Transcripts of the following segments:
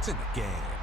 It's in the game.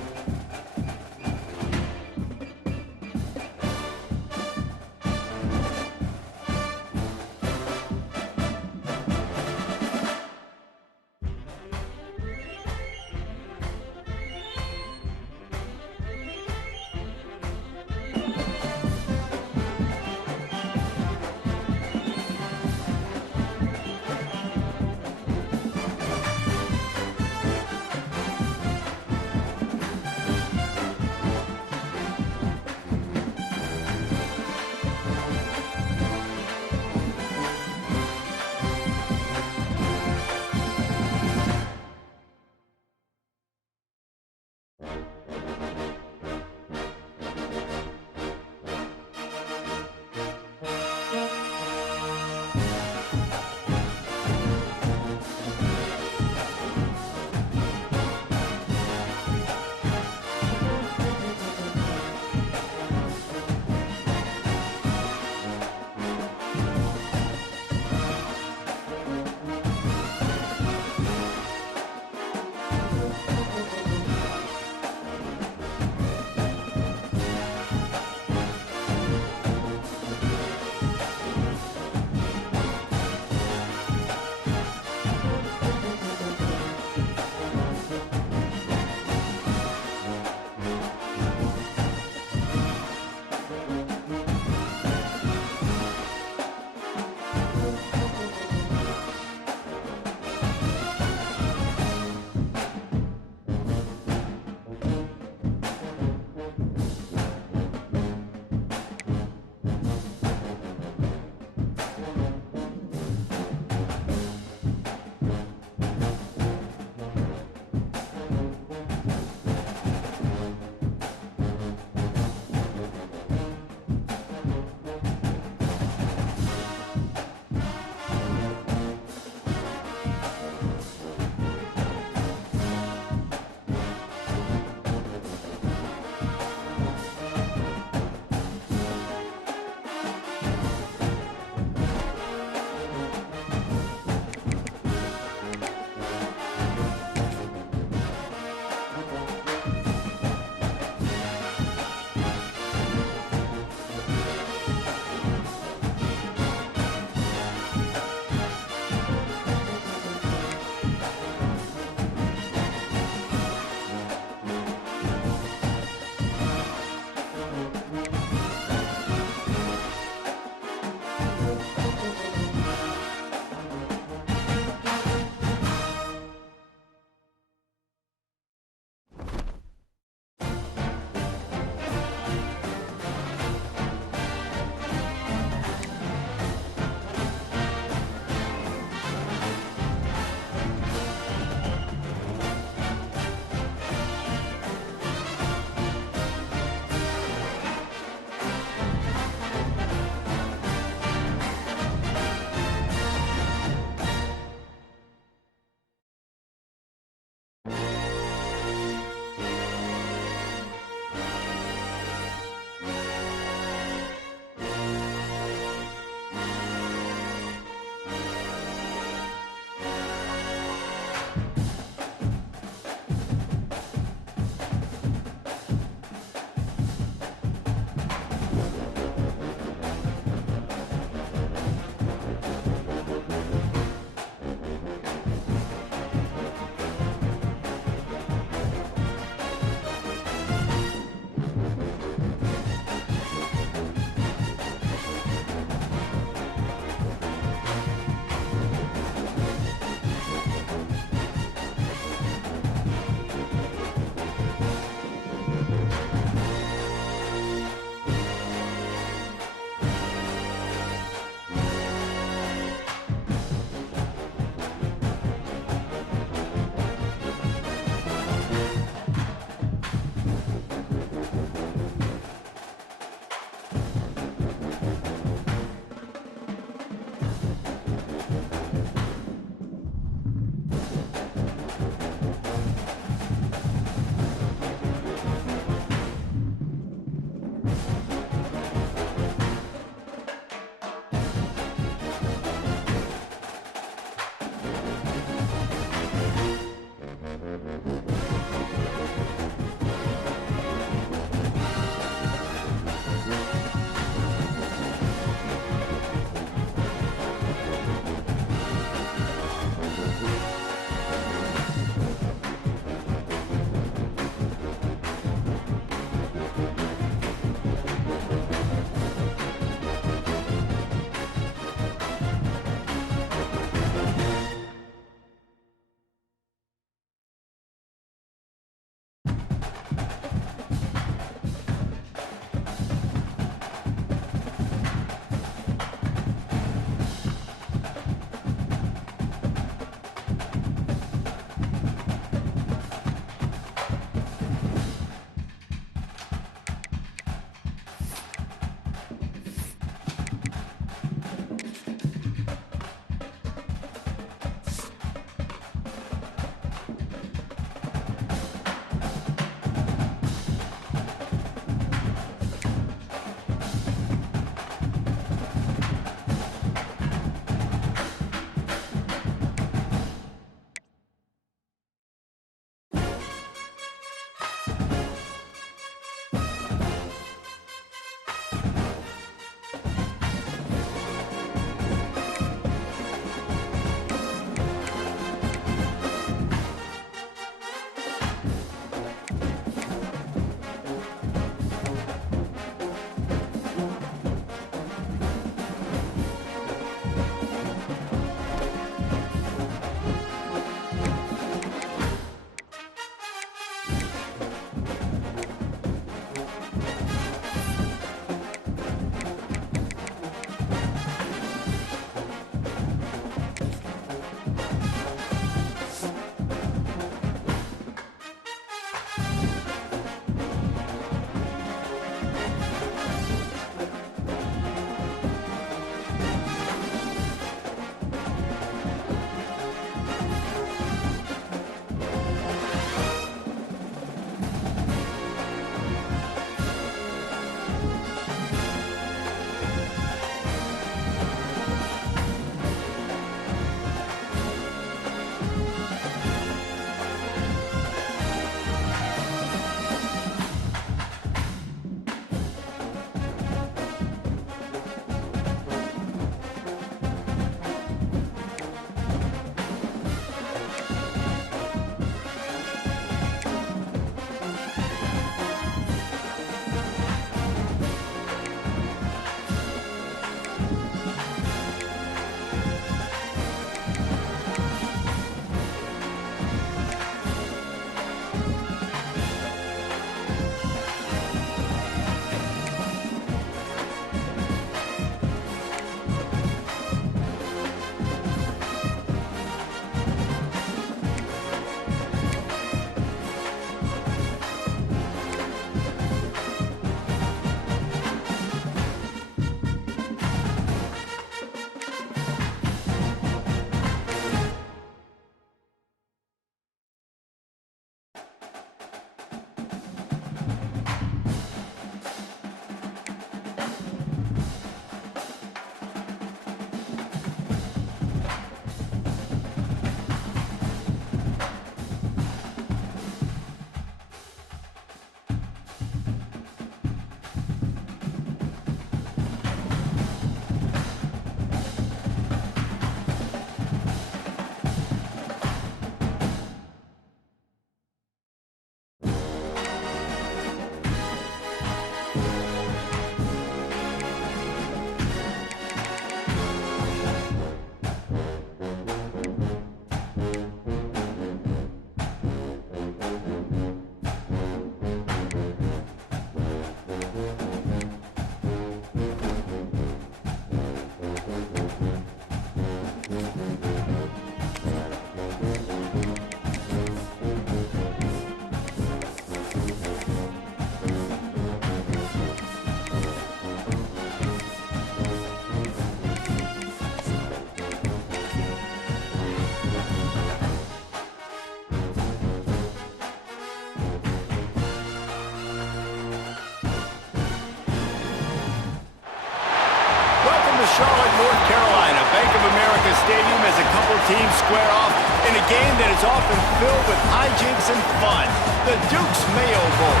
Charlotte, North Carolina. Bank of America Stadium as a couple teams square off in a game that is often filled with hijinks and fun. The Duke's Mayo Bowl.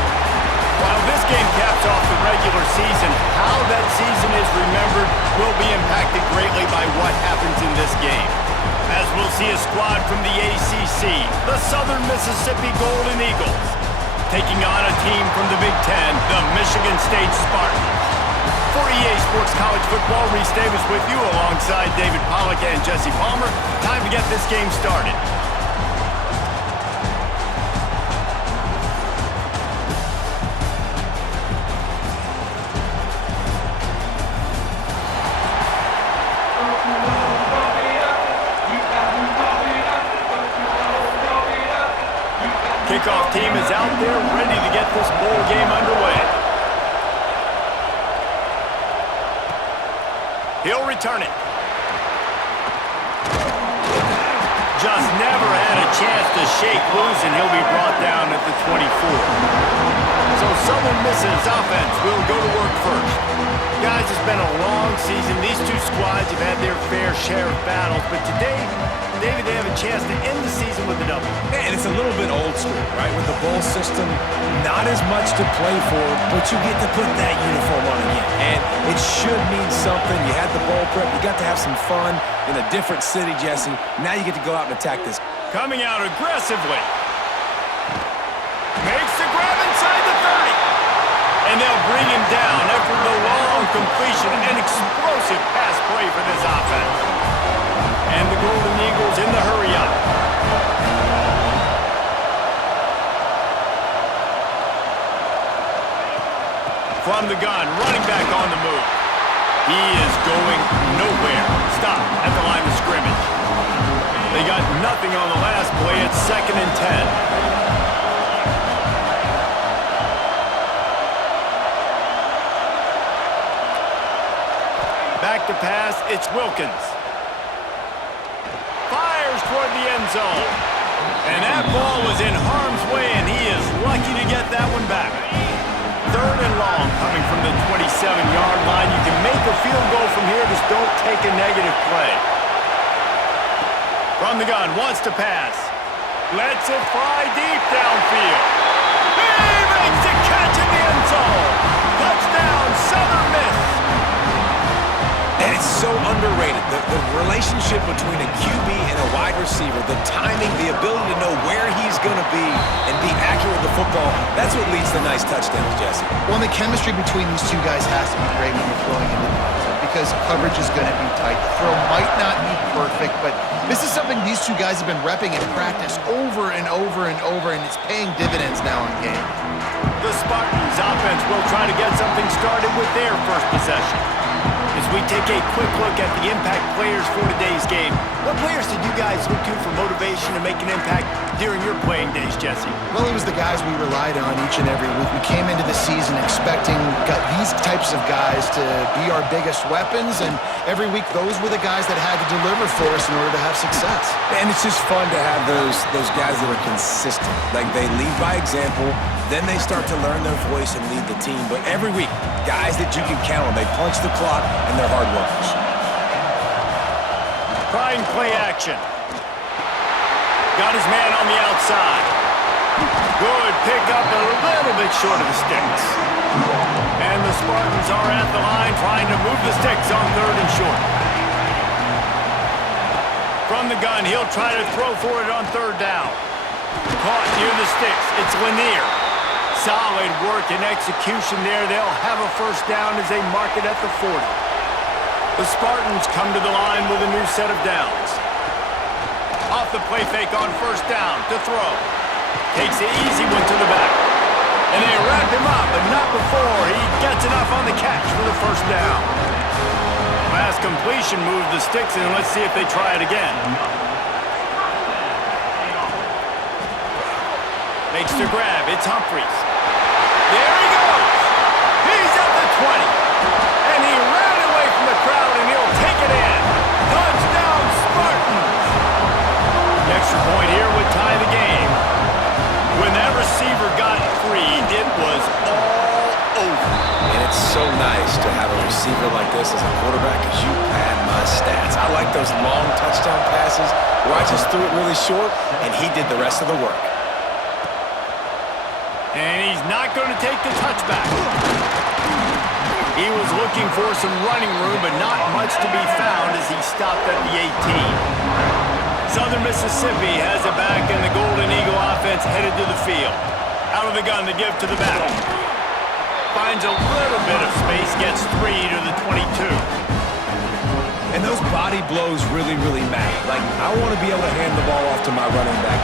While this game caps off the regular season, how that season is remembered will be impacted greatly by what happens in this game. As we'll see a squad from the ACC, the Southern Mississippi Golden Eagles, taking on a team from the Big Ten, the Michigan State Spartans. For EA Sports College Football, Reese Davis with you alongside David Pollack and Jesse Palmer. Time to get this game started. Kickoff team is out there ready to get this bowl game underway. He'll return it. Just never had a chance to shake loose, and he'll be brought down at the 24. So Southern Miss's offense will go to work first. Guys, it's been a long season. These two squads have had their fair share of battles, but today, David, they have a chance to end the season with a double. And it's a little bit old school, right? With the bowl system, not as much to play for, but you get to put that uniform on again. And it should mean something. You had the bowl prep. You got to have some fun in a different city, Jesse. Now you get to go out and attack this. Coming out aggressively. Makes the grab inside the 30. And they'll bring him down after the long completion. An explosive pass play for this offense. And the Golden Eagles in the hurry-up. From the gun, running back on the move. He is going nowhere. Stop at the line of scrimmage. They got nothing on the last play. It's 2nd and 10. Back to pass, it's Wilkins. Fires toward the end zone. And that ball was in harm's way, and he is lucky to get that one back. 3rd and long coming from the 27-yard line. You can make a field goal from here, just don't take a negative play. From the gun, wants to pass. Lets it fly deep downfield. He makes the catch in the end zone. Touchdown, Southern Miss. And it's so underrated. The relationship between a QB and a wide receiver, the timing, the ability to know where he's going to be and be accurate with the football, that's what leads to nice touchdowns, Jesse. Well, the chemistry between these two guys has to be great when you're throwing into the end zone because coverage is going to be tight. The throw might not be perfect, but this is something these two guys have been repping in practice over and over and over, and it's paying dividends now in game. The Spartans offense will try to get something started with their first possession. As we take a quick look at the impact players for today's game, what players did you guys look to for motivation to make an impact during your playing days, Jesse? Well, it was the guys we relied on each and every week. We came into the season expecting these types of guys to be our biggest weapons, and every week those were the guys that had to deliver for us in order to have success. And it's just fun to have those guys that are consistent. Like, they lead by example, then they start to learn their voice and lead the team. But every week, guys that you can count on, they punch the clock and they're hard workers. Trying play action. Got his man on the outside. Good pick up a little bit short of the sticks. And the Spartans are at the line trying to move the sticks on 3rd and short. From the gun, he'll try to throw for it on 3rd down. Caught near the sticks. It's Lanier. Solid work and execution there. They'll have a first down as they mark it at the 40. The Spartans come to the line with a new set of downs. Off the play fake on 1st down to throw. Takes the easy one to the back. And they wrap him up, but not before he gets enough on the catch for the 1st down. Last completion moved the sticks, and let's see if they try it again. Makes the grab. It's Humphries. There he goes. He's at the 20. And he ran away from the crowd, and he'll take it in. Touchdown, Spartans. The extra point here would tie the game. When that receiver got free, it was all over. And it's so nice to have a receiver like this as a quarterback because you pad my stats. I like those long touchdown passes where I just threw it really short and he did the rest of the work. And he's not going to take the touchback. He was looking for some running room, but not much to be found as he stopped at the 18. Southern Mississippi has it back, and the Golden Eagle offense headed to the field. Out of the gun to give to the back. Finds a little bit of space, gets 3 to the 22. And those body blows really, really matter. Like, I want to be able to hand the ball off to my running back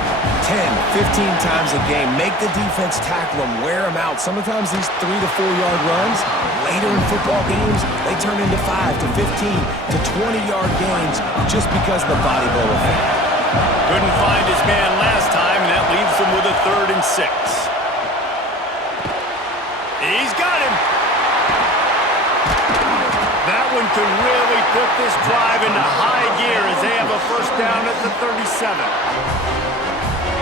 10, 15 times a game. Make the defense tackle them, wear them out. Sometimes these 3 to 4 yard runs, later in football games, they turn into 5 to 15 to 20-yard gains just because of the body blow effect. Couldn't find his man last time, and that leaves him with a 3rd and 6. He's got him. That one could really put this drive into high gear as they have a first down at the 37.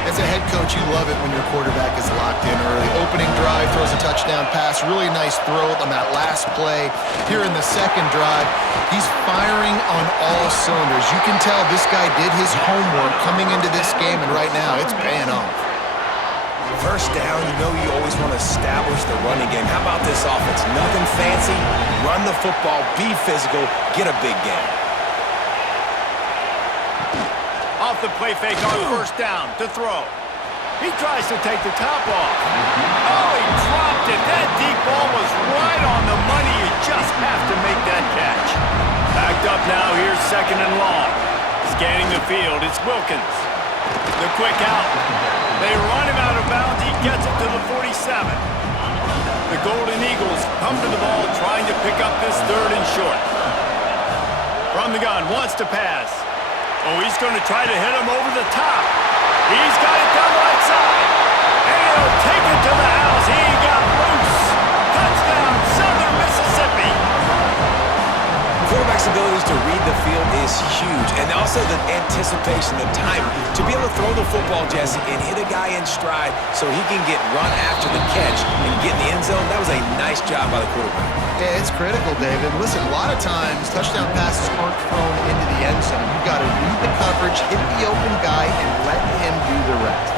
As a head coach, you love it when your quarterback is locked in early. Opening drive, throws a touchdown pass. Really nice throw on that last play. Here in the second drive, he's firing on all cylinders. You can tell this guy did his homework coming into this game, and right now it's paying off. First down, you know you always want to establish the running game. How about this offense? Nothing fancy. Run the football, be physical, get a big gain. Off the play fake on first down to throw. He tries to take the top off. Oh, he dropped it. That deep ball was right on the money. You just have to make that catch. Backed up now. Here's 2nd and long. Scanning the field. It's Wilkins. The quick out. They run him out of bounds. He gets it to the 47. The Golden Eagles come to the ball trying to pick up this 3rd and short. From the gun, wants to pass. Oh, he's going to try to hit him over the top. He's got it down the right side. And he'll take it to the house. He got loose. Touchdown, Southern Mississippi. Quarterback's abilities to read the field is huge. And also the anticipation, the timing. To be able to throw the football, Jesse, and hit a guy in stride so he can get run after the catch and get in the end zone, that was a nice job by the quarterback. Yeah, it's critical, David. Listen, a lot of times touchdown passes aren't thrown into the end zone. You've got to read the coverage, hit the open guy, and let him do the rest.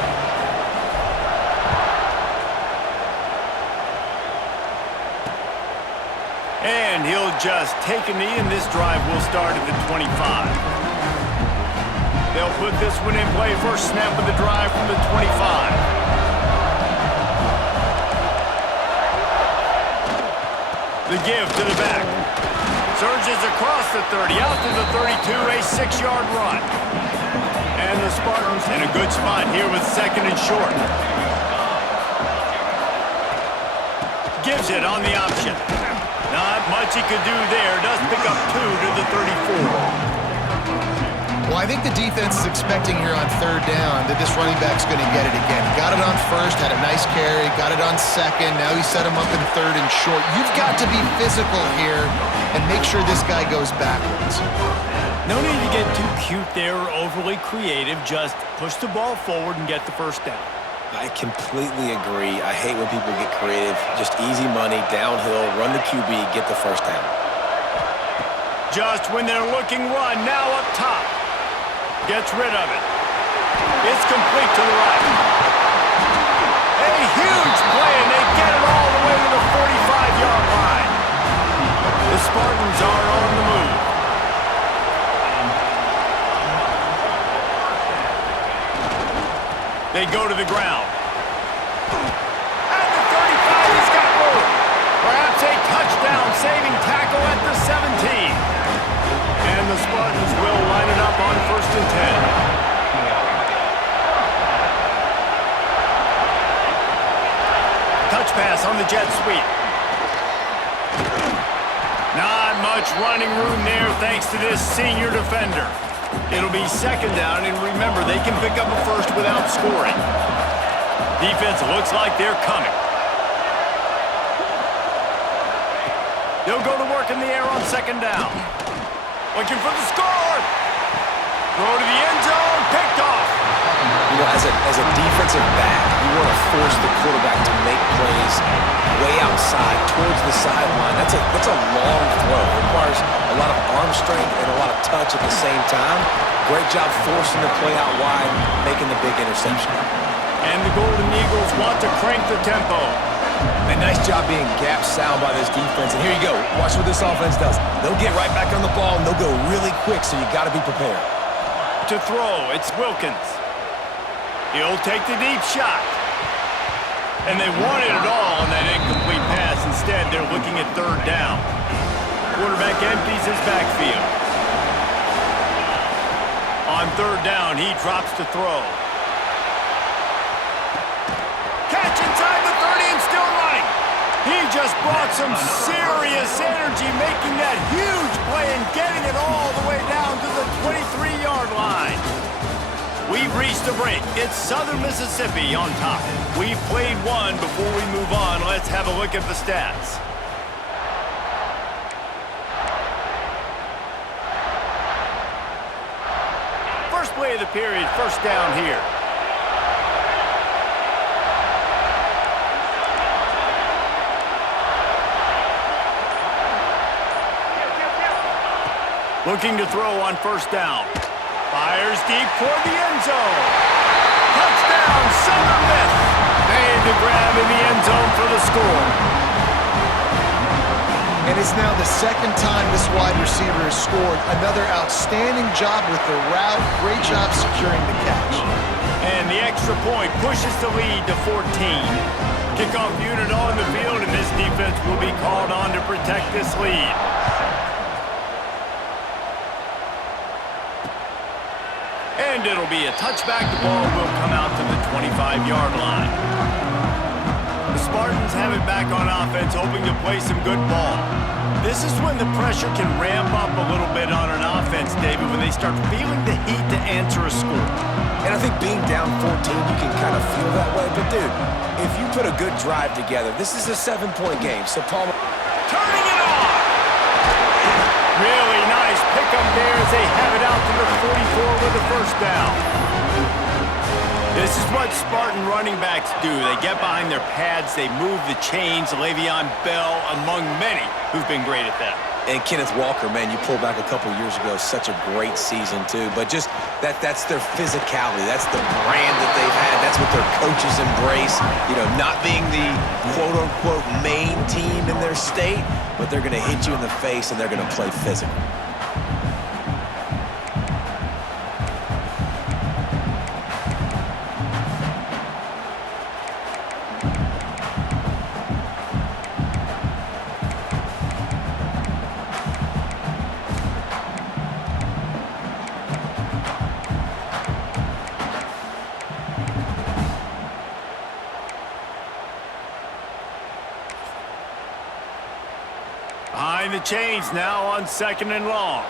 And he'll just take a knee, and this drive will start at the 25. They'll put this one in play. First snap of the drive from the 25. The give to the back. Surges across the 30, out to the 32, a 6-yard run. And the Spartans in a good spot here with 2nd and short. Gives it on the option. Not much he could do there. Does pick up 2 to the 34. Well, I think the defense is expecting here on 3rd down that this running back's going to get it again. He got it on 1st, had a nice carry, got it on 2nd. Now he set him up in 3rd and short. You've got to be physical here and make sure this guy goes backwards. No need to get too cute there or overly creative. Just push the ball forward and get the first down. I completely agree. I hate when people get creative. Just easy money, downhill, run the QB, get the first down. Just when they're looking run, now up top. Gets rid of it. It's complete to the right. A huge play, and they get it all the way to the 45-yard line. The Spartans are on the move. They go to the ground. At the 35, he's got room. Perhaps a touchdown-saving tackle at the 17. And the Spartans will line it up on 1st and 10. Touch pass on the jet sweep. Not much running room there thanks to this senior defender. It'll be 2nd down, and remember, they can pick up a first without scoring. Defense looks like they're coming. They'll go to work in the air on 2nd down. Looking for the score. Throw to the end zone, picked off. You know, as a defensive back, you want to force the quarterback to make plays way outside, towards the sideline. That's a long throw. It requires a lot of arm strength and a lot of touch at the same time. Great job forcing the play out wide, making the big interception. And the Golden Eagles want to crank the tempo. A nice job being gap sound by this defense. And here you go. Watch what this offense does. They'll get right back on the ball, and they'll go really quick, so you got to be prepared. To throw, it's Wilkins. He'll take the deep shot. And they wanted it all on that incomplete pass. Instead, they're looking at third down. Quarterback empties his backfield. On third down, he drops to throw. Catch inside the 30 and still running. He just brought some serious energy, making that huge play and getting it all the way down to the 23-yard line. We've reached a break. It's Southern Mississippi on top. We've played one. Before we move on, let's have a look at the stats. First play of the period, first down here. Looking to throw on first down. Fires deep toward the end zone. Touchdown, Southern Miss. Made the grab in the end zone for the score. And it's now the second time this wide receiver has scored. Another outstanding job with the route. Great job securing the catch. And the extra point pushes the lead to 14. Kickoff unit on the field, and this defense will be called on to protect this lead. And it'll be a touchback. The ball will come out to the 25-yard line. The Spartans have it back on offense, hoping to play some good ball. This is when the pressure can ramp up a little bit on an offense, David, when they start feeling the heat to answer a score. And I think being down 14, you can kind of feel that way. But, dude, if you put a good drive together, this is a 7-point game. So, Palmer... Turning it on! Really nice pickup there as they have it out to the 44 with the first down. This is what Spartan running backs do. They get behind their pads, they move the chains. Le'Veon Bell, among many, who've been great at that. And Kenneth Walker, man, you pull back a couple years ago, such a great season, too. But just that's their physicality. That's the brand that they've had. That's what their coaches embrace. You know, not being the quote-unquote main team in their state, but they're going to hit you in the face and they're going to play physical. Behind the chains now on second and long.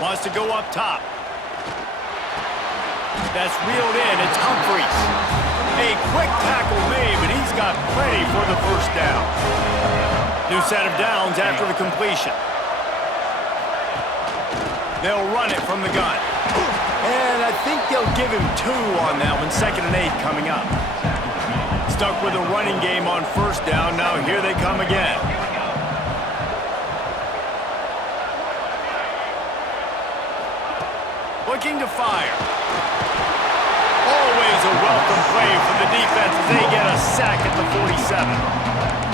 Wants to go up top. That's reeled in. It's Humphries. A quick tackle made, but he's got plenty for the first down. New set of downs after the completion. They'll run it from the gun. And I think they'll give him 2 on that one. 2nd and 8 coming up. Stuck with a running game on first down. Now here they come again. Looking to fire. Always a welcome play for the defense as they get a sack at the 47.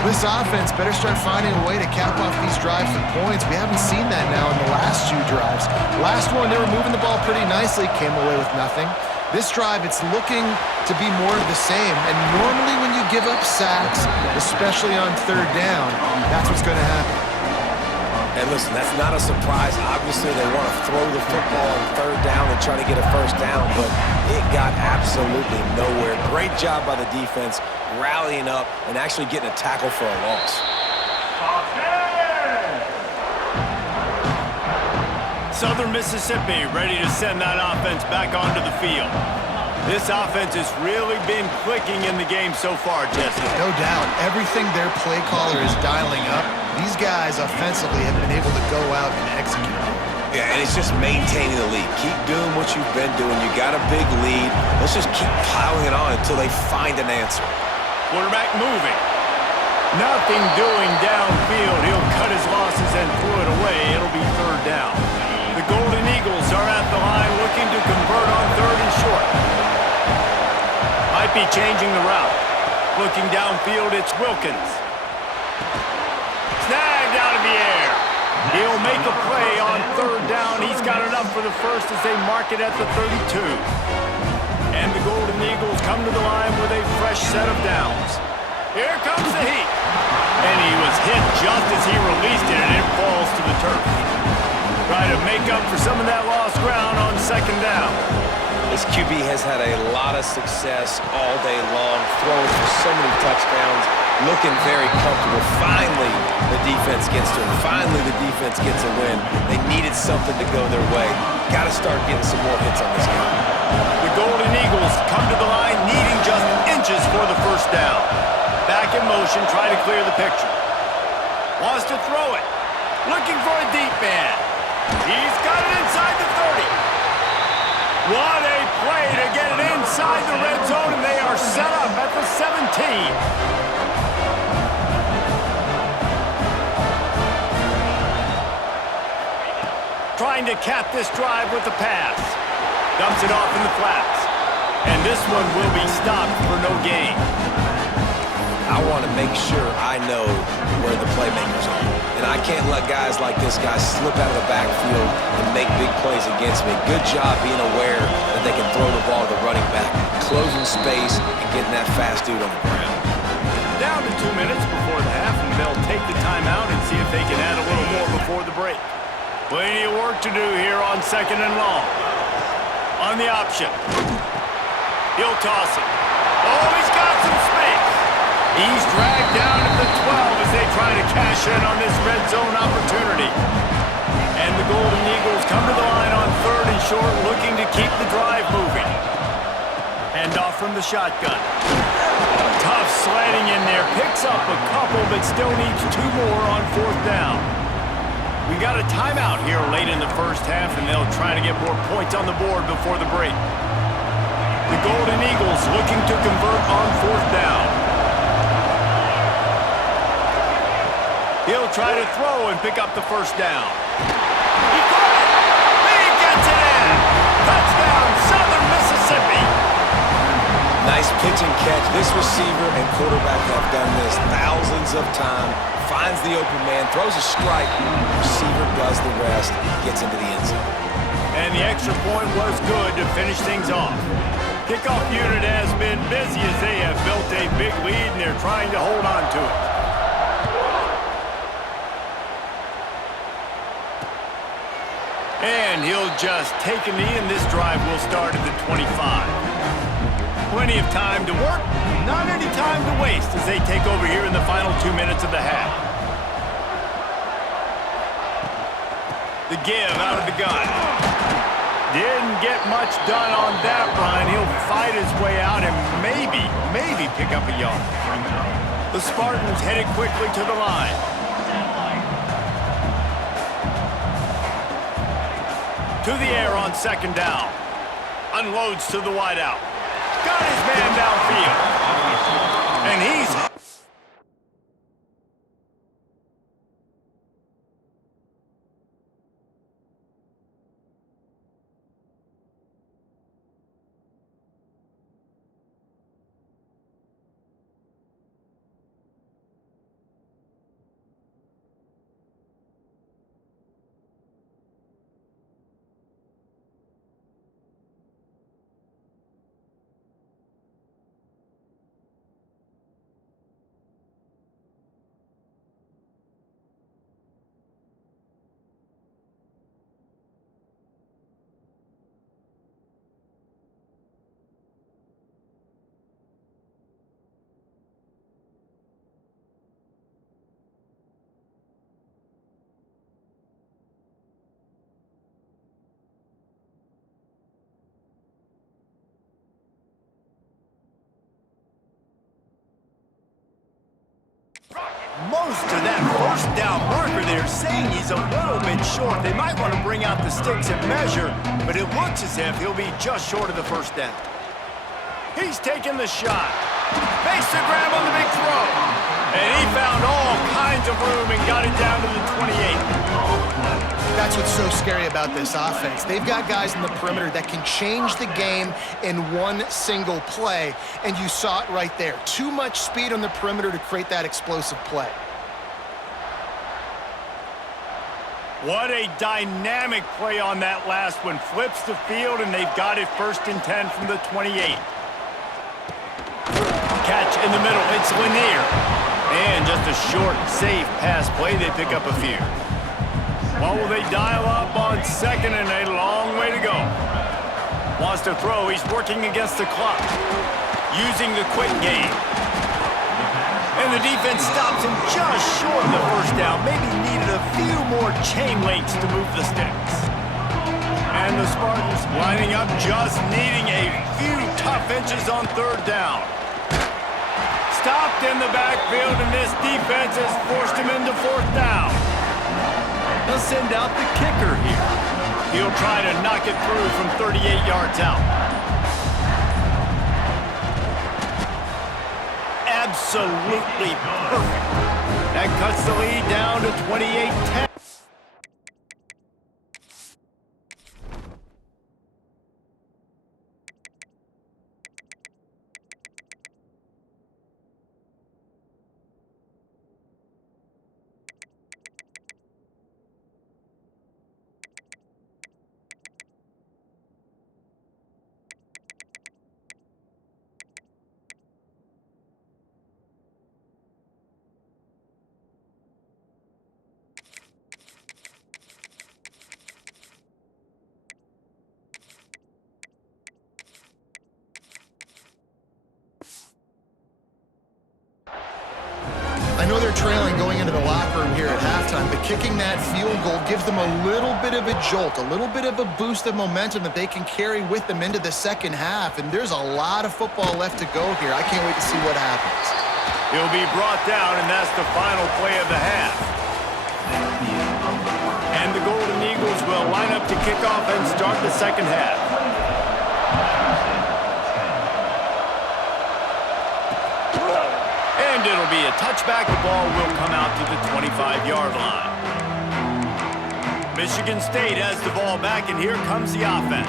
This offense better start finding a way to cap off these drives with points. We haven't seen that now in the last 2 drives. Last one, they were moving the ball pretty nicely, came away with nothing. This drive, it's looking to be more of the same. And normally when you give up sacks, especially on third down, that's what's going to happen. And listen, that's not a surprise. Obviously, they want to throw the football on third down and try to get a first down, but it got absolutely nowhere. Great job by the defense, rallying up and actually getting a tackle for a loss. Southern Mississippi ready to send that offense back onto the field. This offense has really been clicking in the game so far, Jesse. No doubt. Everything their play caller is dialing up, these guys offensively have been able to go out and execute. Yeah, and it's just maintaining the lead. Keep doing what you've been doing. You got a big lead. Let's just keep piling it on until they find an answer. Quarterback moving. Nothing doing downfield. He'll cut his losses and throw it away. It'll be third down. The Golden Eagles are at the line looking to convert on third and short. Might be changing the route. Looking downfield, it's Wilkins. Snagged out of the air. He'll make a play on third down. He's got enough for the first as they mark it at the 32. And the Golden Eagles come to the line with a fresh set of downs. Here comes the heat. And he was hit just as he released it, and it falls to the turf. Try to make up for some of that lost ground on second down. This QB has had a lot of success all day long, throwing for so many touchdowns, looking very comfortable. Finally, the defense gets to him. Finally, the defense gets a win. They needed something to go their way. Got to start getting some more hits on this guy. The Golden Eagles come to the line needing just inches for the first down. Back in motion, try to clear the picture. Wants to throw it. Looking for a deep man. He's got it inside the 30. What a play to get it inside the red zone, and they are set up at the 17. Trying to cap this drive with the pass. Dumps it off in the flats. And this one will be stopped for no gain. I want to make sure I know where the playmakers are. And I can't let guys like this guy slip out of the backfield and make big plays against me. Good job being aware that they can throw the ball to the running back, closing space, and getting that fast dude on the ground. Down to 2 minutes before the half, and they'll take the timeout and see if they can add a little more before the break. Plenty of work to do here on second and long. On the option. He'll toss it. Oh, he's got some space. He's dragged down at the 12 as they try to cash in on this red zone opportunity. And the Golden Eagles come to the line on third and short, looking to keep the drive moving. Hand off from the shotgun. Tough sliding in there. Picks up a couple, but still needs 2 more on fourth down. We got a timeout here late in the first half, and they'll try to get more points on the board before the break. The Golden Eagles looking to convert on fourth down. He'll try to throw and pick up the first down. He caught it! He gets it in! Touchdown, Southern Mississippi! Nice pitch and catch. This receiver and quarterback have done this thousands of times. Finds the open man, throws a strike. Receiver does the rest, gets into the end zone. And the extra point was good to finish things off. Kickoff unit has been busy as they have built a big lead, and they're trying to hold on to it. And he'll just take a knee, and this drive will start at the 25. Plenty of time to work, not any time to waste as they take over here in the final 2 minutes of the half. The give out of the gun. Didn't get much done on that run. He'll fight his way out and maybe pick up a yard. The Spartans headed quickly to the line. To the air on second down. Unloads to the wideout. Got his man downfield. And he's most of that first down marker there, saying he's a little bit short. They might want to bring out the sticks and measure, but it looks as if he'll be just short of the first down. He's taking the shot. Makes the grab on the big throw. And he found all kinds of room and got it down to the 28. That's what's so scary about this offense. They've got guys in the perimeter that can change the game in one single play, and you saw it right there. Too much speed on the perimeter to create that explosive play. What a dynamic play on that last one. Flips the field, and they've got it 1st and 10 from the 28. Catch in the middle. It's Lanier. And just a short, safe pass play. They pick up a few. What will they dial up on 2nd and a long way to go? Wants to throw. He's working against the clock. Using the quick game. And the defense stops him just short of the first down. Maybe needed a few more chain links to move the sticks. And the Spartans lining up, just needing a few tough inches on 3rd down. Stopped in the backfield, and this defense has forced him into 4th down. They'll send out the kicker here. He'll try to knock it through from 38 yards out. Absolutely perfect. That cuts the lead down to 28-10. I know they're trailing going into the locker room here at halftime, but kicking that field goal gives them a little bit of a jolt, a little bit of a boost of momentum that they can carry with them into the 2nd half, and there's a lot of football left to go here. I can't wait to see what happens. He'll be brought down, and that's the final play of the half. And the Golden Eagles will line up to kick off and start the 2nd half. And it'll be a touchback. The ball will come out to the 25-yard line. Michigan State has the ball back, and here comes the offense.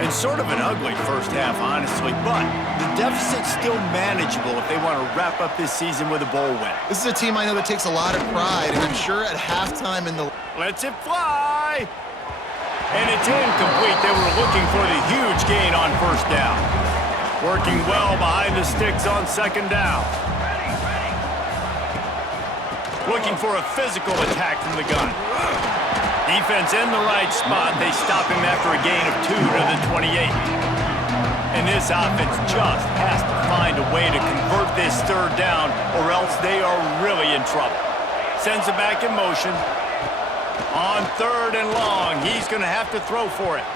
It's sort of an ugly first half, honestly, but the deficit's still manageable if they want to wrap up this season with a bowl win. This is a team I know that takes a lot of pride, and I'm sure at halftime in the... Lets it fly! And it's incomplete. They were looking for the huge gain on 1st down. Working well behind the sticks on 2nd down. Looking for a physical attack from the gun. Defense in the right spot. They stop him after a gain of 2 to the 28. And this offense just has to find a way to convert this 3rd down, or else they are really in trouble. Sends it back in motion. On 3rd and long, he's going to have to throw for it.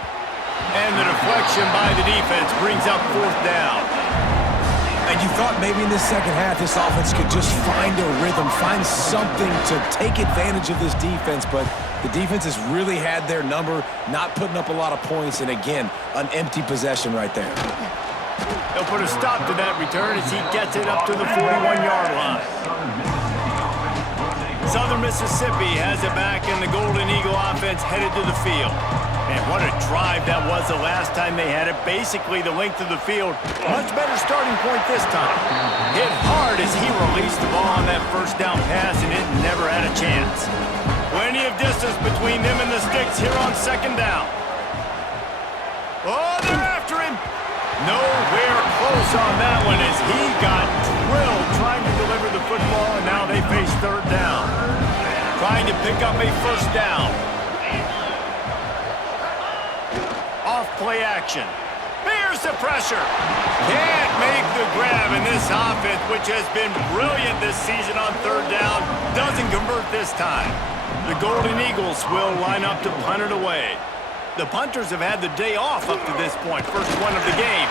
And the deflection by the defense brings up 4th down. And you thought maybe in the 2nd half this offense could just find a rhythm, find something to take advantage of this defense, but the defense has really had their number, not putting up a lot of points, and again, an empty possession right there. They'll put a stop to that return as he gets it up to the 41-yard line. Southern Mississippi has it back, and the Golden Eagle offense headed to the field. And what a drive that was the last time they had it. Basically the length of the field. Much better starting point this time. Hit hard as he released the ball on that 1st down pass, and it never had a chance. Plenty of distance between them and the sticks here on 2nd down. Oh, they're after him. Nowhere close on that one as he got drilled trying to deliver the football, and now they face 3rd down. Trying to pick up a 1st down. Off-play action. Here's the pressure. Can't make the grab, and this offense, which has been brilliant this season on 3rd down, doesn't convert this time. The Golden Eagles will line up to punt it away. The punters have had the day off up to this point, first one of the game.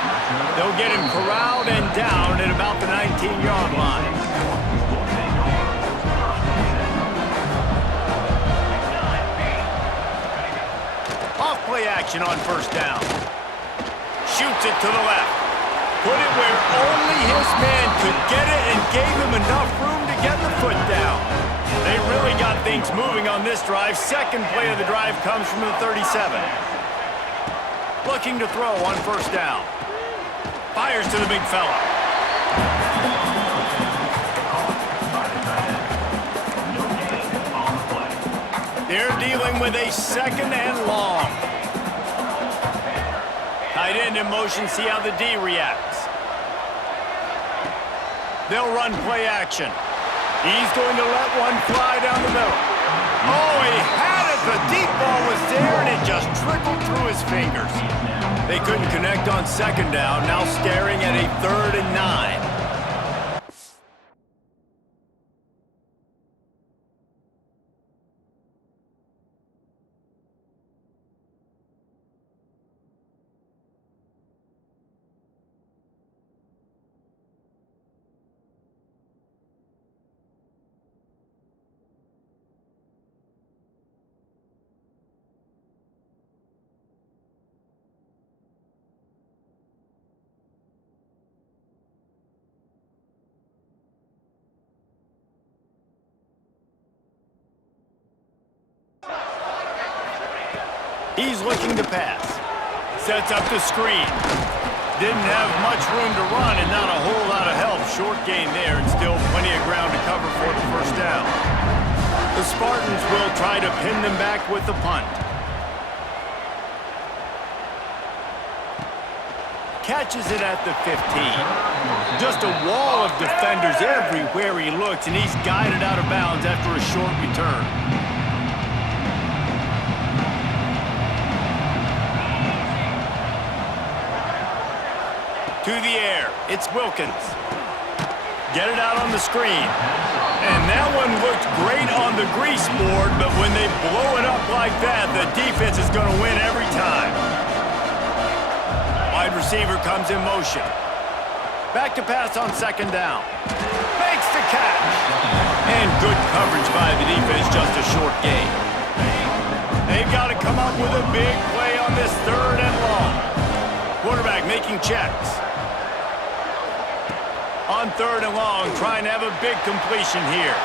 They'll get him corralled and down at about the 19-yard line. action on first down. Shoots it to the left. Put it where only his man could get it and gave him enough room to get the foot down. They really got things moving on this drive. Second play of the drive comes from the 37. Looking to throw on first down. Fires to the big fella. They're dealing with a second and long. Tight end in motion, see how the D reacts. They'll run play action. He's going to let one fly down the middle. Oh, he had it. The deep ball was there, and it just trickled through his fingers. They couldn't connect on second down, now staring at a 3rd and 9. He's looking to pass. Sets up the screen. Didn't have much room to run and not a whole lot of help. Short gain there and still plenty of ground to cover for the first down. The Spartans will try to pin them back with the punt. Catches it at the 15. Just a wall of defenders everywhere he looks, and he's guided out of bounds after a short return. To the air, it's Wilkins. Get it out on the screen. And that one looked great on the grease board, but when they blow it up like that, the defense is going to win every time. Wide receiver comes in motion. Back to pass on second down. Makes the catch. And good coverage by the defense, just a short gain. They've got to come up with a big play on this 3rd and long. Quarterback making checks. On 3rd and long, trying to have a big completion here.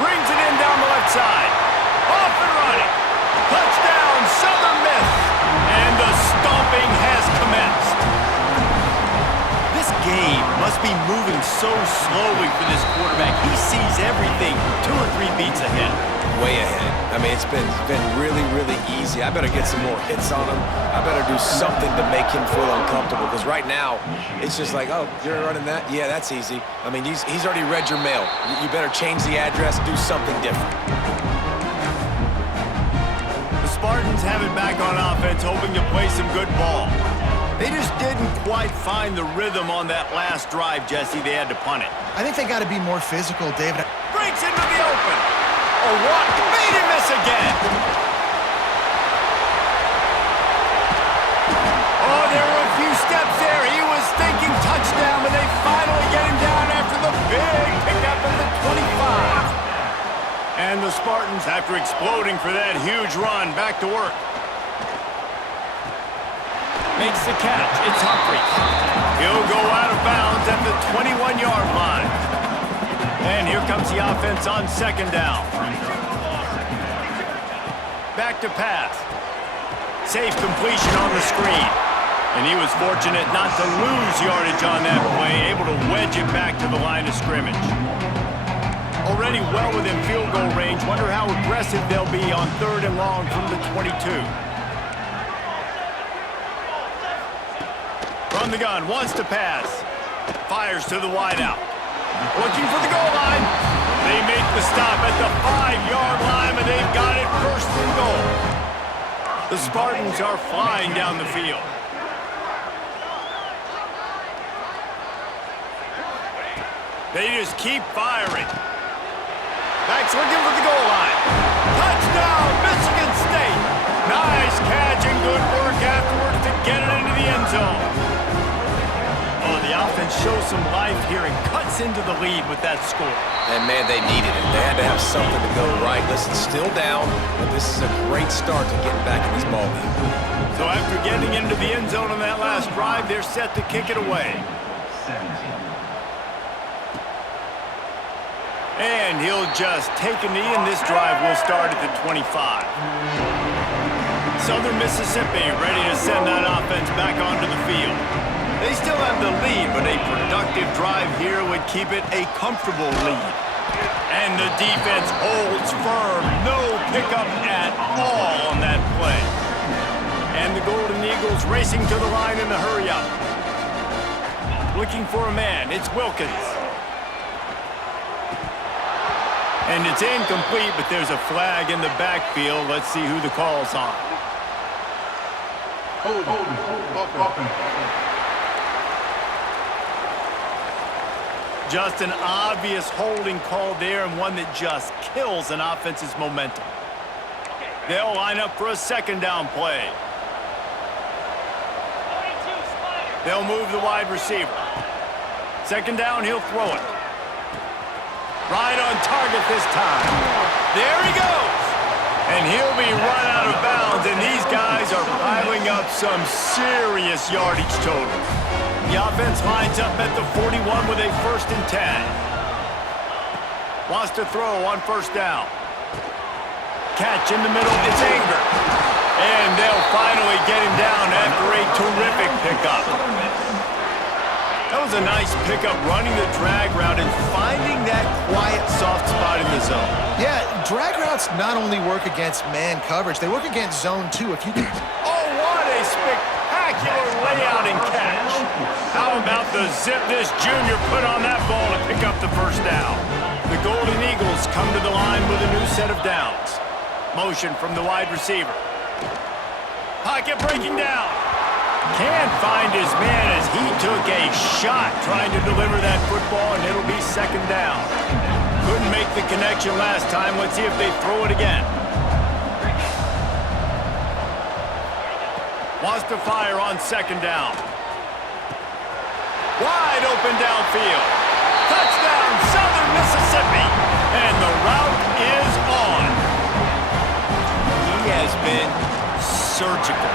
Brings it in down the left side. Off and running. Touchdown, Southern Miss. And the stomping has commenced. This game must be moving so slowly for this quarterback. He sees everything 2 or 3 beats ahead. Way ahead. I mean, it's been really, really easy. I better get some more hits on him. I better do something to make him feel uncomfortable, because right now, it's just like, oh, you're running that? Yeah, that's easy. I mean, he's already read your mail. You better change the address, do something different. The Spartans have it back on offense, hoping to play some good ball. They just didn't quite find the rhythm on that last drive, Jesse. They had to punt it. I think they got to be more physical, David. Breaks into the open. Oh, what? Made him miss again. Oh, there were a few steps there. He was thinking touchdown, but they finally get him down after the big pickup at the 25. And the Spartans, after exploding for that huge run, back to work. Makes the catch. It's Humphries. He'll go out of bounds at the 21-yard line. And here comes the offense on second down. Back to pass. Safe completion on the screen. And he was fortunate not to lose yardage on that play, able to wedge it back to the line of scrimmage. Already well within field goal range. Wonder how aggressive they'll be on 3rd and long from the 22. From the gun, wants to pass. Fires to the wideout. Looking for the goal line. They make the stop at the 5-yard line, and they've got it 1st and goal. The Spartans are flying down the field. They just keep firing. Back's looking for the goal line. Touchdown, Michigan State. Nice catch and good work afterwards to get it into the end zone. Oh, the offense offense shows some life here and cuts into the lead with that score. And, man, they needed it. They had to have something to go right. Listen, still down, but this is a great start to getting back in this ballgame. So after getting into the end zone on that last drive, they're set to kick it away. And he'll just take a knee, and this drive will start at the 25. Southern Mississippi ready to send that offense back onto the field. They still have the lead, but a productive drive here would keep it a comfortable lead. And the defense holds firm. No pickup at all on that play. And the Golden Eagles racing to the line in the hurry-up. Looking for a man. It's Wilkins. And it's incomplete, but there's a flag in the backfield. Let's see who the call's on. Just an obvious holding call there, and one that just kills an offense's momentum. They'll line up for a second down play. They'll move the wide receiver. Second down, he'll throw it. Right on target this time. There he goes. And he'll be run out of bounds, and these guys are piling up some serious yardage totals. The offense lines up at the 41 with a 1st and 10. Wants to throw on first down. Catch in the middle, it's Anger. And they'll finally get him down after a terrific pickup. That was a nice pickup, running the drag route and finding that quiet, soft spot in the zone. Yeah, drag routes not only work against man coverage, they work against zone too. If you can... Oh, what a spectacular layout and catch. How about the zip this junior put on that ball to pick up the first down? The Golden Eagles come to the line with a new set of downs. Motion from the wide receiver. Pocket breaking down. Can't find his man as he took a shot trying to deliver that football, and it'll be second down. Couldn't make the connection last time. Let's see if they throw it again. Wants to fire on second down. Wide open downfield. Touchdown, Southern Mississippi. And the route is on. He has been surgical.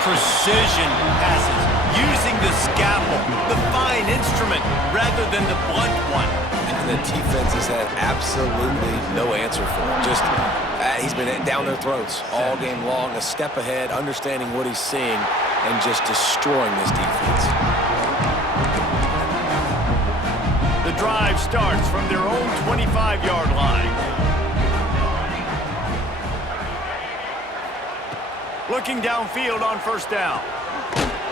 Precision passes, using the scalpel, the fine instrument, rather than the blunt one. And the defense has had absolutely no answer for him. Just, he's been down their throats all game long, a step ahead, understanding what he's seeing, and just destroying this defense. The drive starts from their own 25-yard line. Looking downfield on first down.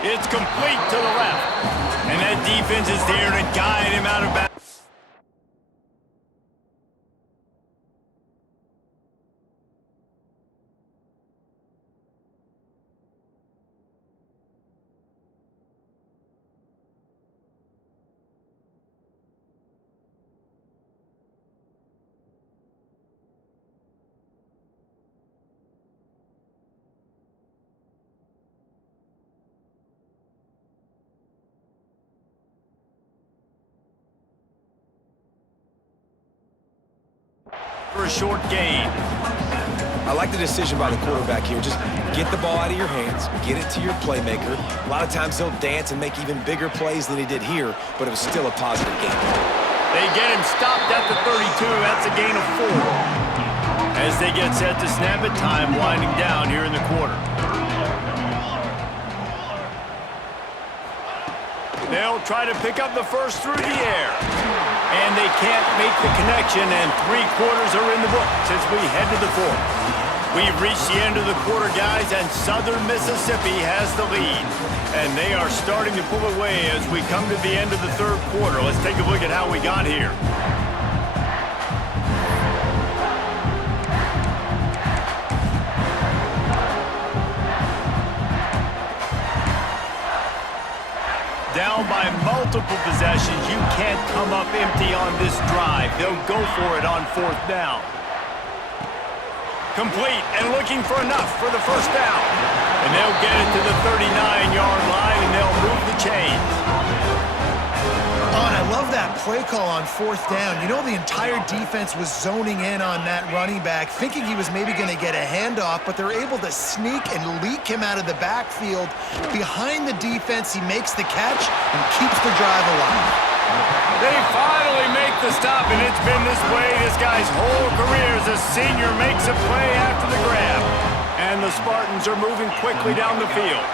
It's complete to the left. And that defense is there to guide him out of bounds. For a short gain. I like the decision by the quarterback here. Just get the ball out of your hands, get it to your playmaker. A lot of times he'll dance and make even bigger plays than he did here, but it was still a positive game. They get him stopped at the 32. That's a gain of 4. As they get set to snap it, time winding down here in the quarter. They'll try to pick up the first through the air. And they can't make the connection, and 3 quarters are in the books as we head to the 4th. We've reached the end of the quarter, guys, and Southern Mississippi has the lead. And they are starting to pull away as we come to the end of the 3rd quarter. Let's take a look at how we got here. Down by multiple possessions, you can't come up empty on this drive. They'll go for it on 4th down. Complete and looking for enough for the first down. And they'll get it to the 39-yard line, and they'll move the chains. that play call on fourth down. You know the entire defense was zoning in on that running back, thinking he was maybe going to get a handoff, but they're able to sneak and leak him out of the backfield. Behind the defense, he makes the catch and keeps the drive alive. They finally make the stop, and it's been this way this guy's whole career as a senior makes a play after the grab. And the Spartans are moving quickly down the field.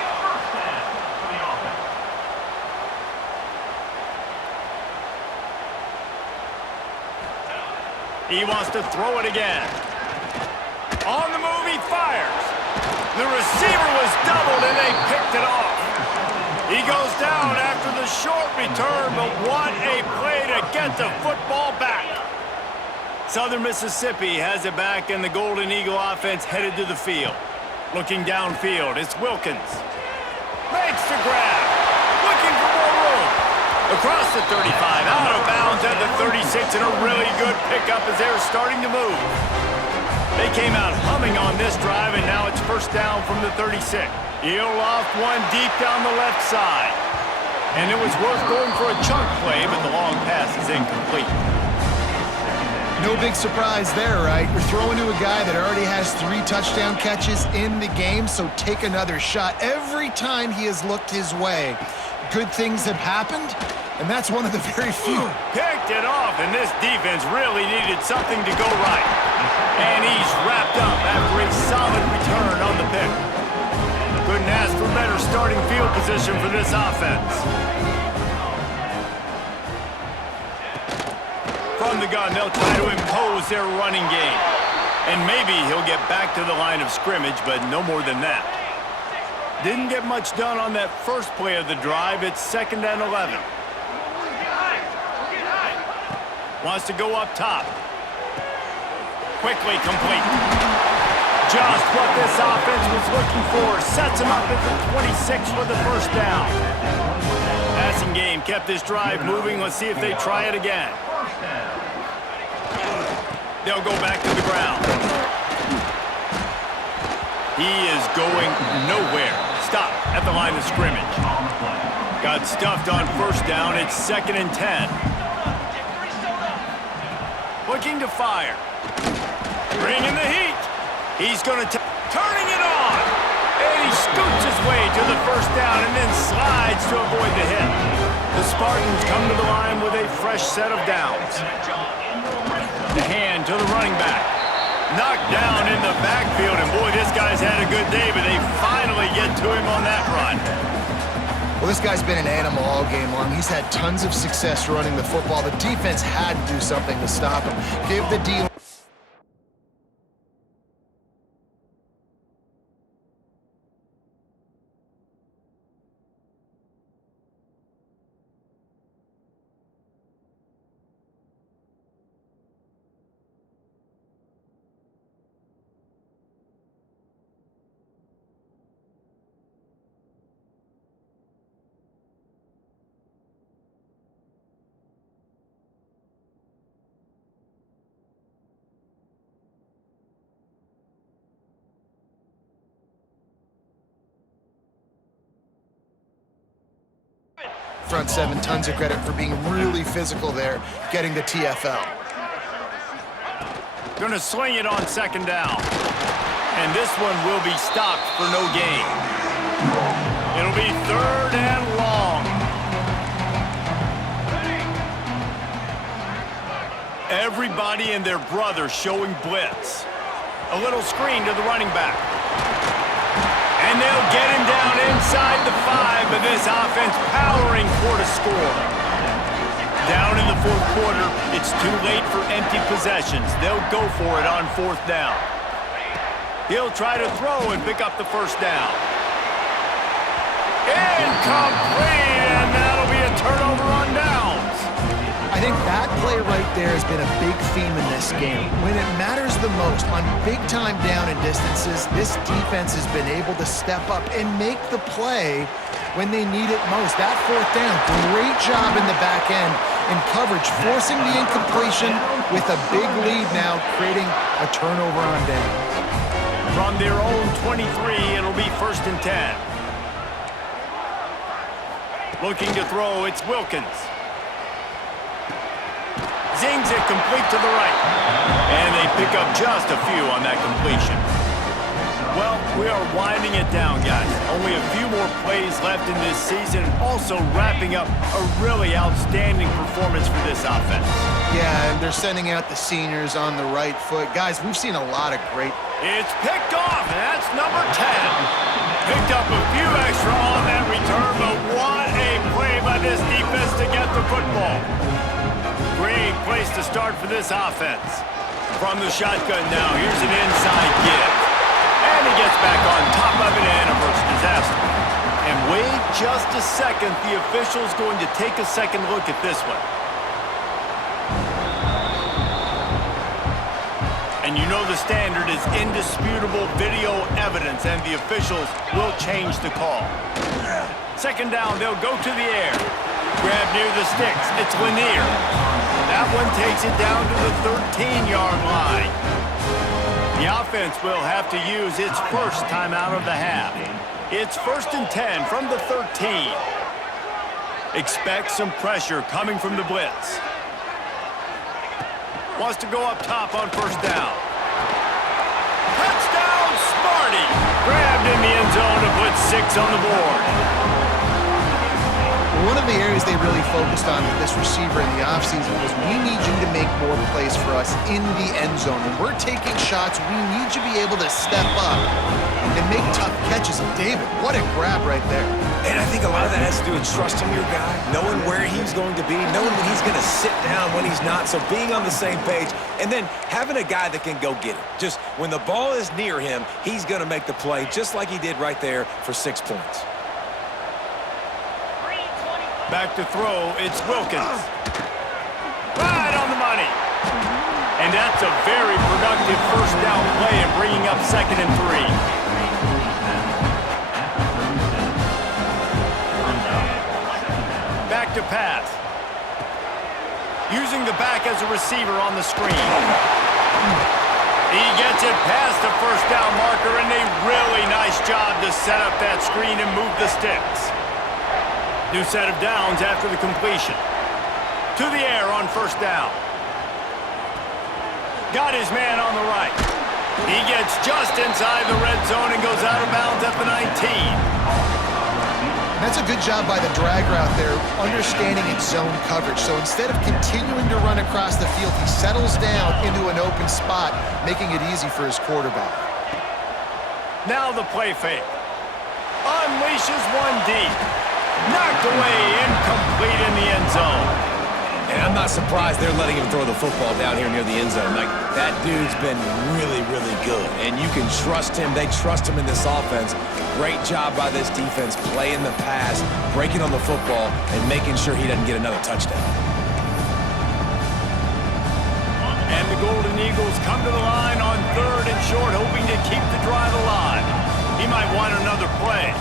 He wants to throw it again. On the move, he fires. The receiver was doubled, and they picked it off. He goes down after the short return, but what a play to get the football back. Southern Mississippi has it back, and the Golden Eagle offense headed to the field. Looking downfield, it's Wilkins. Makes the grab. Looking for more room. Across the 35, out of bounds at the 36, and a really good pickup as they're starting to move. They came out humming on this drive, and now it's first down from the 36. He'll loft one deep down the left side. And it was worth going for a chunk play, but the long pass is incomplete. No big surprise there, right? You're throwing to a guy that already has 3 touchdown catches in the game, so take another shot. Every time he has looked his way, good things have happened, and that's one of the very few. Picked it off, and this defense really needed something to go right. And he's wrapped up after a solid return on the pick. Couldn't ask for better starting field position for this offense. From the gun, they'll try to impose their running game. And maybe he'll get back to the line of scrimmage, but no more than that. Didn't get much done on that first play of the drive. It's 2nd and 11. Wants to go up top. Quickly complete. Just what this offense was looking for. Sets him up at the 26 for the first down. Passing game kept this drive moving. Let's see if they try it again. They'll go back to the ground. He is going nowhere. Stop at the line of scrimmage. Got stuffed on first down. It's 2nd and 10. Looking to fire. Bringing the heat. He's going to turning it on. And he scoots his way to the first down and then slides to avoid the hit. The Spartans come to the line with a fresh set of downs. The hand to the running back. Knocked down in the backfield, and boy, this guy's had a good day, but they finally get to him on that run. Well, this guy's been an animal all game long. He's had tons of success running the football. The defense had to do something to stop him. Give the D. Front 7, tons of credit for being really physical there, getting the TFL. Gonna swing it on 2nd down. And this one will be stopped for no gain. It'll be 3rd and long. Everybody and their brother showing blitz. A little screen to the running back. And they'll get him down inside the 5, but this offense powering for the score. Down in the 4th quarter, it's too late for empty possessions. They'll go for it on 4th down. He'll try to throw and pick up the first down. Incomplete, and that'll be a turnover on downs. I think that play right there has been a big theme in this game. When it matters the most, on big-time down and distances, this defense has been able to step up and make the play when they need it most. That 4th down, great job in the back end in coverage, forcing the incompletion with a big lead now, creating a turnover on downs. From their own 23, it'll be 1st and 10. Looking to throw, it's Wilkins. Zings it complete to the right. And they pick up just a few on that completion. Well, we are winding it down, guys. Only a few more plays left in this season, and also wrapping up a really outstanding performance for this offense. Yeah, and they're sending out the seniors on the right foot. Guys, we've seen a lot of great... It's picked off, and that's number 10. Picked up a few extra on that return, but what a play by this defense to get the football. Great place to start for this offense. From the shotgun now, here's an inside give. And he gets back on top of it and averts disaster. And wait just a second, the official's going to take a second look at this one. And you know the standard is indisputable video evidence, and the officials will change the call. Second down, they'll go to the air. Grab near the sticks. It's Lanier. That one takes it down to the 13-yard line. The offense will have to use its first timeout of the half. It's 1st and 10 from the 13. Expect some pressure coming from the blitz. Wants to go up top on first down. Touchdown, Smarty! Grabbed in the end zone to put 6 on the board. One of the areas they really focused on with this receiver in the offseason was, we need you to make more plays for us in the end zone. When we're taking shots, we need you to be able to step up and make tough catches. And David, what a grab right there. And I think a lot of that has to do with trusting your guy, knowing where he's going to be, knowing when he's going to sit down, when he's not. So being on the same page, and then having a guy that can go get it. Just when the ball is near him, he's going to make the play, just like he did right there for 6 points. Back to throw, it's Wilkins. Right on the money. And that's a very productive first down play and bringing up 2nd and 3. Back to pass. Using the back as a receiver on the screen. He gets it past the first down marker, and a really nice job to set up that screen and move the sticks. New set of downs after the completion. To the air on first down. Got his man on the right. He gets just inside the red zone and goes out of bounds at the 19. That's a good job by the drag route there, understanding its zone coverage. So instead of continuing to run across the field, he settles down into an open spot, making it easy for his quarterback. Now the play fake. Unleashes one deep. Knocked away, incomplete in the end zone. And I'm not surprised they're letting him throw the football down here near the end zone. Like, that dude's been really, really good. And you can trust him. They trust him in this offense. Great job by this defense, playing the pass, breaking on the football, and making sure he doesn't get another touchdown. And the Golden Eagles come to the line on 3rd and short, hoping to keep the drive alive. He might want another play.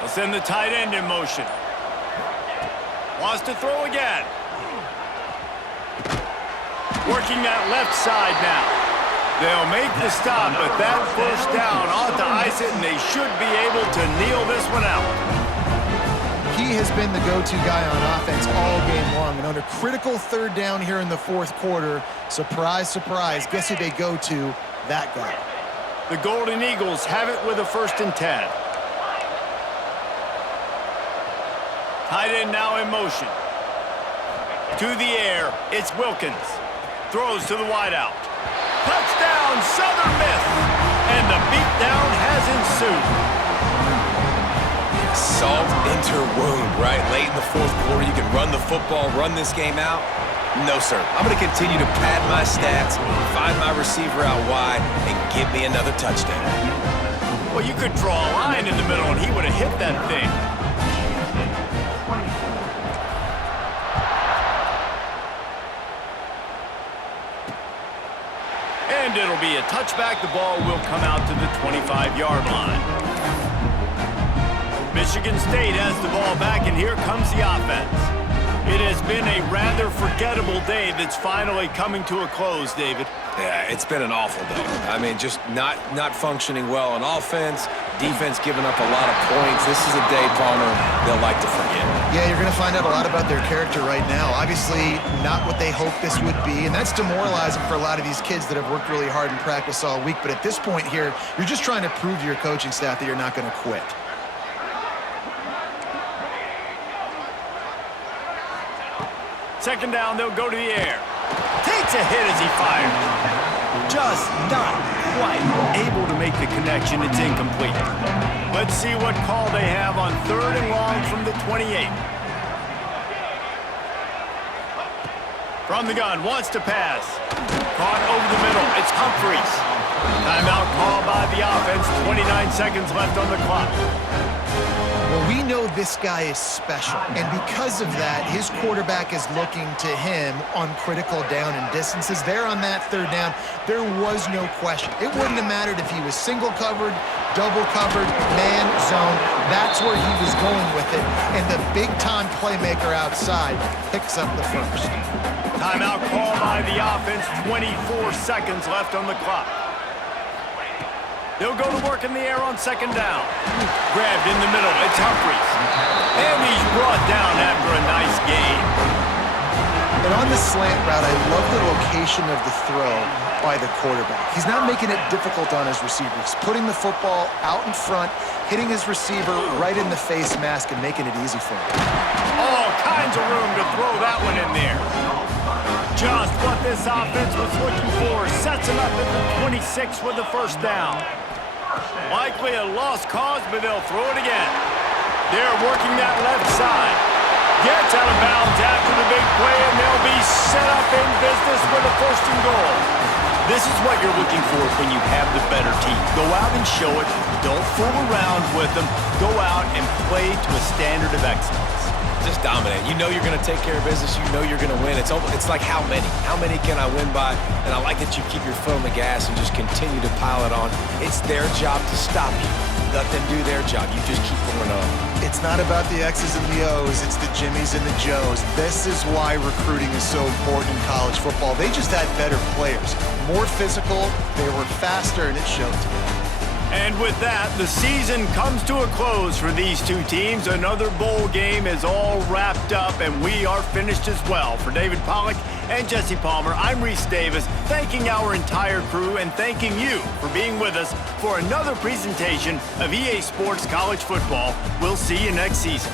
They'll send the tight end in motion. Wants to throw again. Working that left side now. They'll make the stop, but that first down ought to ice it, and they should be able to kneel this one out. He has been the go-to guy on offense all game long, and under critical 3rd down here in the 4th quarter, surprise, surprise, guess who they go to? That guy. The Golden Eagles have it with a 1st and 10. Tight end now in motion. To the air, it's Wilkins. Throws to the wideout. Touchdown, Southern Miss! And the beatdown has ensued. Salt into wound, right? Late in the 4th quarter, you can run the football, run this game out. No, sir. I'm going to continue to pad my stats, find my receiver out wide, and give me another touchdown. Well, you could draw a line in the middle, and he would have hit that thing. And it'll be a touchback. The ball will come out to the 25-yard line. Michigan State has the ball back, and here comes the offense. It has been a rather forgettable day that's finally coming to a close, David. Yeah, it's been an awful day. I mean, just not functioning well on offense, Defense giving up a lot of points. This is a day, Palmer, they'll like to forget. Yeah, you're going to find out a lot about their character right now. Obviously, not what they hoped this would be, and that's demoralizing for a lot of these kids that have worked really hard in practice all week. But at this point here, you're just trying to prove to your coaching staff that you're not going to quit. Second down, they'll go to the air. Takes a hit as he fires. Just not quite able to make the connection. It's incomplete. Let's see what call they have on 3rd and long from the 28. From the gun, wants to pass. Caught over the middle. It's Humphries. Timeout called by the offense. 29 seconds left on the clock. Well, we know this guy is special, and because of that, his quarterback is looking to him on critical down and distances. There on that 3rd down, there was no question. It wouldn't have mattered if he was single covered, double covered, man, zone. That's where he was going with it, and the big-time playmaker outside picks up the first. Timeout called by the offense. 24 seconds left on the clock. They'll go to work in the air on 2nd down. Grabbed in the middle. It's Humphries. And he's brought down after a nice gain. And on the slant route, I love the location of the throw by the quarterback. He's not making it difficult on his receiver. He's putting the football out in front, hitting his receiver right in the face mask and making it easy for him. All kinds of room to throw that one in there. Just what this offense was looking for. Sets him up at the 26 with the 1st down. Likely a lost cause, but they'll throw it again. They're working that left side. Gets out of bounds after the big play, and they'll be set up in business with a 1st and goal. This is what you're looking for when you have the better team. Go out and show it. Don't fool around with them. Go out and play to a standard of excellence. Just dominate. You know you're going to take care of business. You know you're going to win. It's like how many? How many can I win by? And I like that you keep your foot on the gas and just continue to pile it on. It's their job to stop you. Let them do their job. You just keep going on. It's not about the X's and the O's. It's the Jimmies and the Joes. This is why recruiting is so important in college football. They just had better players. More physical, they were faster, and it showed. And with that, the season comes to a close for these two teams. Another bowl game is all wrapped up, and we are finished as well. For David Pollack and Jesse Palmer, I'm Reese Davis, thanking our entire crew and thanking you for being with us for another presentation of EA Sports College Football. We'll see you next season.